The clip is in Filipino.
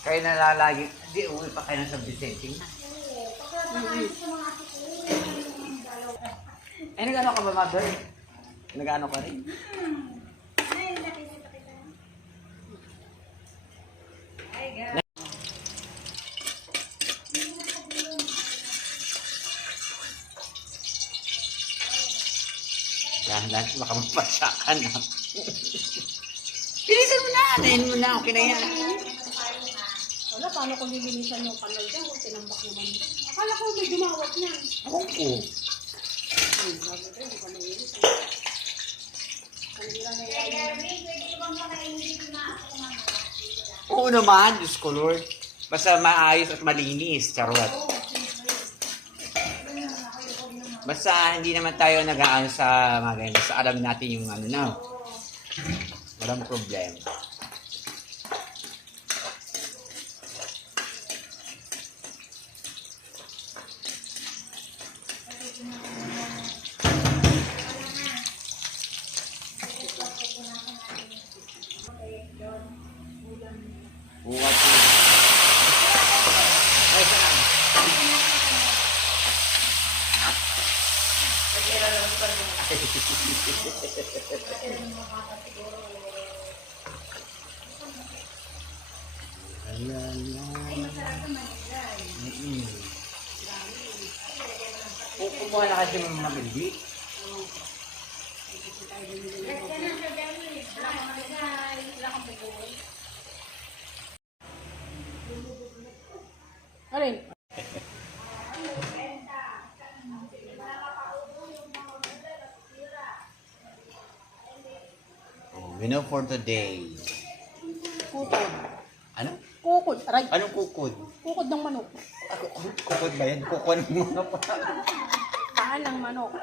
Kayo nalalagi. Hindi, uwi pa kayo ng San Vicente. Eh, nag-ano ka ba, mother? Nag-ano ka rin? Dahan-dahan, baka magpasyakan na. Pilisan mo na! Dahin mo na, okay na yan. Wala, paano kung lilinisan yung kanal dyan kung tinambak naman dyan? Akala ko may dumawat niyan. Ako po. Ay, bago tayo, hindi pa naiinis. Kanila na Oo naman, Diyos ko Lord. Basta maayos at malinis, charot. Basta hindi naman tayo nag-aano sa mga ganyan. Basta alam natin yung ano na. Walang problema. Buhat po. Ay, saan? Kumuha na kasi ng mga bilbi. Alin? Menu for today. Kukod. Ano? Kukod. Aray. Anong kukod? Kukod ng manok. Kukod ba yan? Kukod ng manok. Paan ng manok.